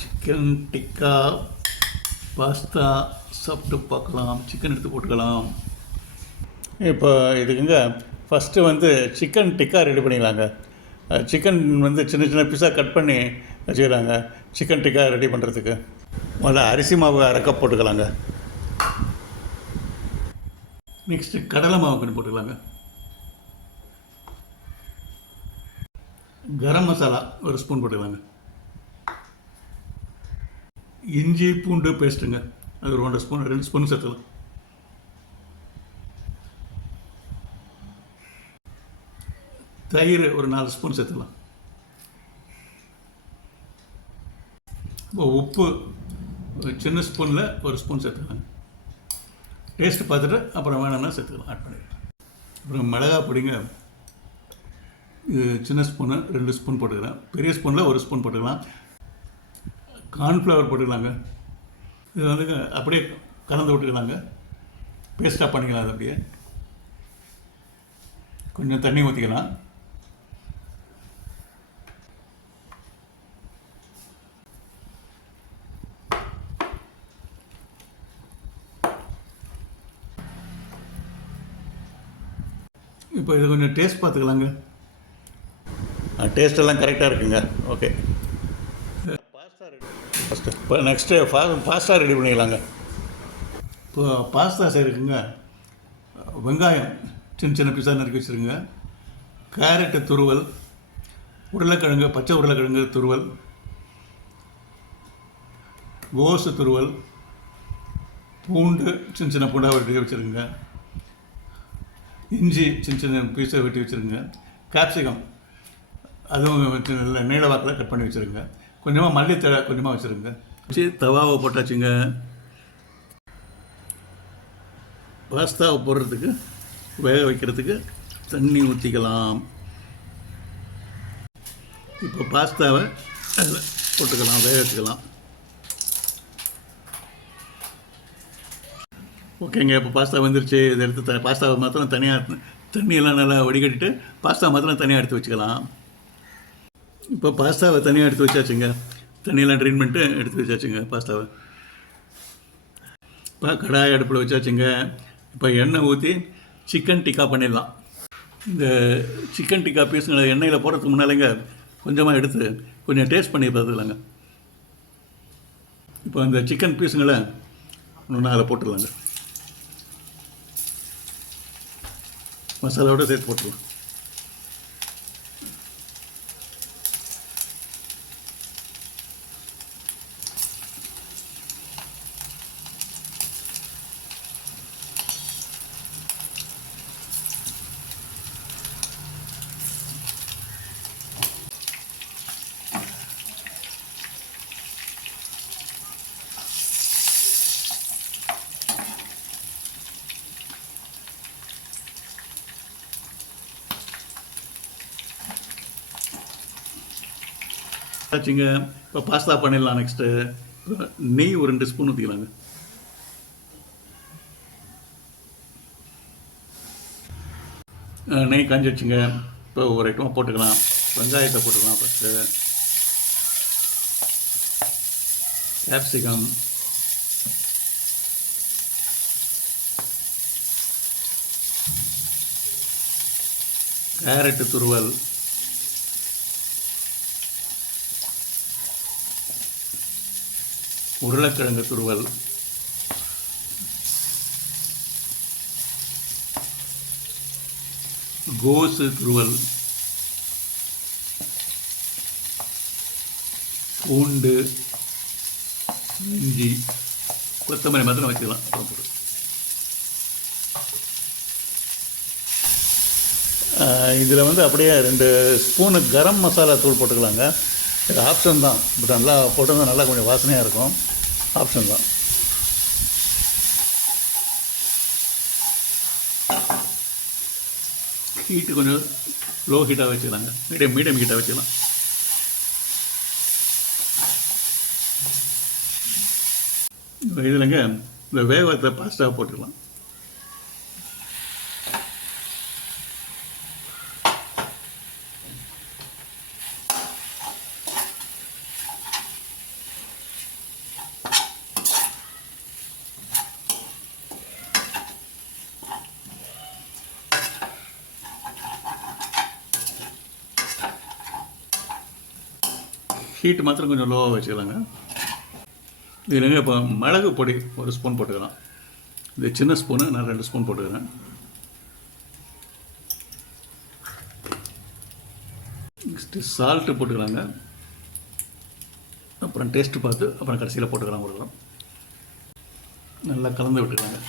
Chicken tikka pasta சாப்பிட்டு பார்க்கலாம். Chicken எடுத்து போட்டுக்கலாம். இப்போ இதுக்குங்க ஃபஸ்ட்டு வந்து சிக்கன் டிக்கா ரெடி பண்ணிக்கலாங்க. சிக்கன் வந்து சின்ன சின்ன பீஸாக கட் பண்ணி வச்சுக்கிறாங்க சிக்கன் டிக்கா ரெடி பண்ணுறதுக்கு. முதல்ல அரிசி மாவு அரை கப் போட்டுக்கலாங்க. நெக்ஸ்ட்டு கடலை மாவு கொஞ்சம் போட்டுக்கலாங்க. கரம் மசாலா ஒரு ஸ்பூன் போட்டுக்கலாங்க. இஞ்சி பூண்டு பேஸ்ட்டுங்க, அது ஒரு 1.5 ஸ்பூன் 2 ஸ்பூன் சேர்த்துக்கலாம். தயிர் ஒரு 4 ஸ்பூன் சேர்த்துக்கலாம். இப்போ உப்பு சின்ன ஸ்பூனில் ஒரு ஸ்பூன் சேர்த்துக்கலாம். டேஸ்ட்டு பார்த்துட்டு அப்புறம் வேணும்னா சேர்த்துக்கலாம், ஆட் பண்ணிக்கலாம். அப்புறம் மிளகா பொடிங்க, இது சின்ன ஸ்பூனு 2 ஸ்பூன் போட்டுக்கலாம். பெரிய ஸ்பூனில் 1 ஸ்பூன் போட்டுக்கலாம். கார்ன்ஃப்ளவர் போட்டுக்கலாங்க. இது வந்து அப்படியே கலந்து விட்டுக்கலாங்க. பேஸ்ட்டாக பண்ணிக்கலாம். அது அப்படியே கொஞ்சம் தண்ணி ஊற்றிக்கலாம். இப்போ இது கொஞ்சம் டேஸ்ட் பார்த்துக்கலாங்க. டேஸ்ட்டெல்லாம் கரெக்டாக இருக்குங்க. Okay, pasta ready first. இப்போ நெக்ஸ்ட்டு பாஸ்தா ரெடி பண்ணிக்கலாங்க. இப்போ பாஸ்தா செய்கிறதுக்குங்க வெங்காயம் சின்ன சின்ன பீஸாக நறுக்கி வச்சுருங்க. கேரட்டு துருவல், உருளைக்கிழங்கு பச்சை உருளைக்கிழங்கு துருவல், கோஸு துருவல், பூண்டு சின்ன சின்ன பூண்டாக வெட்டி வச்சுருங்க. இஞ்சி சின்ன சின்ன பீஸை வெட்டி வச்சுருங்க. கேப்சிகம் அதுவும் நீள வாக்கில் கட் பண்ணி வச்சுருங்க. கொஞ்சமாக மல்லித்தழை கொஞ்சமாக வச்சுருங்க. வச்சு தவாவை போட்டாச்சுங்க. பாஸ்தாவை போடுறதுக்கு வேக வைக்கிறதுக்கு தண்ணி ஊற்றிக்கலாம். இப்போ பாஸ்தாவை அதில் போட்டுக்கலாம், வேக வச்சுக்கலாம். ஓகேங்க, இப்போ பாஸ்தா வந்துருச்சு. இதை எடுத்து பாஸ்தாவை மாத்திரம் தனியாக தண்ணியெல்லாம் நல்லா வடிகட்டிட்டு பாஸ்தா மாத்திரம் தனியாக எடுத்து வச்சுக்கலாம். இப்போ பாஸ்தாவை தனியாக எடுத்து வச்சாச்சுங்க. தண்ணியெல்லாம் ட்ரைன் பண்ணிட்டு எடுத்து வச்சாச்சுங்க பாஸ்தாவை. இப்போ கடாய் அடுப்பில் வச்சாச்சுங்க. இப்போ எண்ணெய் ஊற்றி சிக்கன் டிக்கா பண்ணிடலாம். இந்த சிக்கன் டிக்கா பீஸுங்களை எண்ணெயில் போடுறதுக்கு முன்னாலேங்க கொஞ்சமாக எடுத்து கொஞ்சம் டேஸ்ட் பண்ணி பார்த்துக்கலாங்க. இப்போ அந்த சிக்கன் பீஸுங்களை ஒன்று அதில் போட்டுடலாங்க. மசாலாவோட சேர்த்து போட்டுடலாம். ஆச்சுங்க. இப்போ பாஸ்தா பண்ணிடலாம். நெக்ஸ்ட்டு நெய் ஒரு 2 ஸ்பூன் ஊற்றிக்கலாங்க. நெய் காஞ்சி வச்சுங்க. இப்போ ஒரு ஐட்டமாக போட்டுக்கலாம். வெங்காயத்தை போட்டுக்கலாம். ஃபஸ்ட்டு கேப்சிகம், கேரட்டு துருவல், உருளைக்கிழங்கு துருவல், கோஸு துருவல், பூண்டு, இஞ்சி, கொத்தமல்லி மாத்திரம் வச்சுக்கலாம். இதில் வந்து அப்படியே 2 ஸ்பூனு கரம் மசாலா தூள் போட்டுக்கலாங்க. இது ஆப்ஷன் தான், பட் நல்லா போட்டோம்னா நல்லா கொஞ்சம் வாசனையாக இருக்கும். ஆப்ஷன் தான். ஹீட்டு கொஞ்சம் லோ ஹீட்டாக வச்சுக்கலாங்க. மீடியம் ஹீட்டாக வச்சுக்கலாம். இதுலங்க இந்த வேக வைத்த பாஸ்தா போட்டுக்கலாம். ஹீட் மாத்திரம் கொஞ்சம் லோவாக வச்சுக்கலாங்க. இதுலங்க இப்போ மிளகு பொடி ஒரு ஸ்பூன் போட்டுக்கலாம். இது சின்ன ஸ்பூனு, நான் 2 ஸ்பூன் போட்டுக்கிறேன். நெக்ஸ்ட்டு சால்ட்டு போட்டுக்கலாங்க. அப்புறம் டேஸ்ட்டு பார்த்து அப்புறம் கடைசியில் போட்டுக்கலாம் கொடுக்கலாம். நல்லா கலந்து விட்டுக்கலாங்க.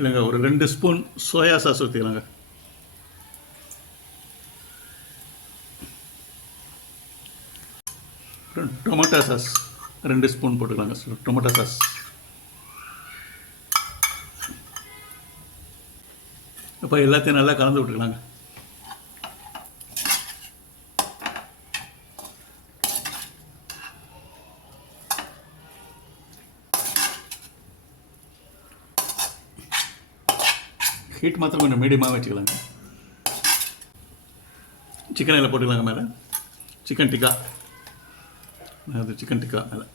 இல்லைங்க, ஒரு 2 ஸ்பூன் சோயா சாஸ் ஊற்றிக்கலாங்க. டொமேட்டோ சாஸ் 2 ஸ்பூன் போட்டுக்கலாங்க. டொமேட்டோ சாஸ் இப்போ எல்லாத்தையும் நல்லா கலந்து விட்டுக்கலாங்க. ஹீட் மாத்திரம் கொஞ்சம் மீடியமாக வச்சுக்கலாங்க. சிக்கன் எல்லாம் போட்டுக்கலாங்க. மேலே சிக்கன் டிக்கா, அது சிக்கன் டிக்கா மேலே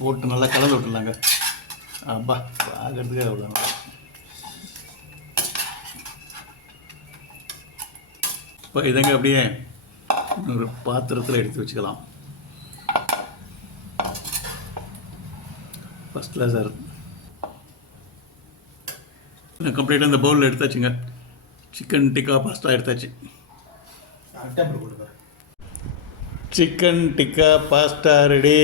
போட்டு நல்லா கலந்து விட்டுலாங்க. அப்பா பார்க்கறதுக்கு அவ்வளோ நல்லா. இப்போ இதங்க அப்படியே ஒரு பாத்திரத்தில் எடுத்து வச்சுக்கலாம். ஃபஸ்ட் கிளாஸாக இருக்கும். கம்ப்ளீட்டாக இந்த பவுலில் எடுத்தாச்சுங்க. சிக்கன் டிக்கா பாஸ்தா எடுத்தாச்சு. Chicken tikka pasta ready.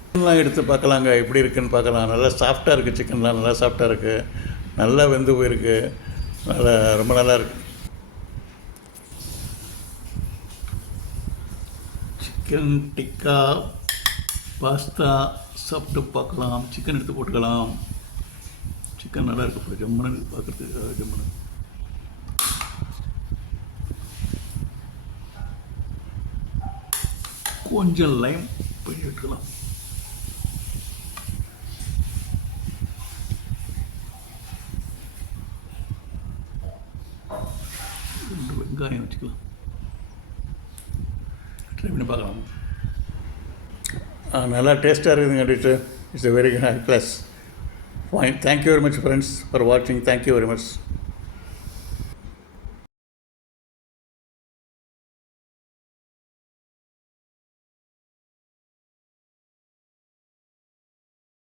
சிக்கன்லாம் எடுத்து பார்க்கலாங்க, எப்படி இருக்குன்னு பார்க்கலாம். நல்லா சாஃப்டாக இருக்குது. சிக்கன்லாம் நல்லா சாஃப்டாக இருக்குது, நல்லா வெந்து போயிருக்கு, நல்லா ரொம்ப நல்லா இருக்குது. சிக்கன் டிக்கா பாஸ்தா சாப்பிட்டு பார்க்கலாம். சிக்கன் எடுத்து போட்டுக்கலாம். சிக்கன் நல்லா இருக்குது, ஜம்முன்னு பார்க்குறதுக்கு ஜம்முன்னு. கொஞ்சம் லைம் பண்ணி விட்டுக்கலாம். வெங்காயம் வச்சுக்கலாம். ட்ரை பண்ணி பார்க்கலாம். நல்லா டேஸ்ட்டாக இருக்குதுங்க dish. It's a very high class. Fine. Thank you very much friends for வாட்சிங். Thank you very much.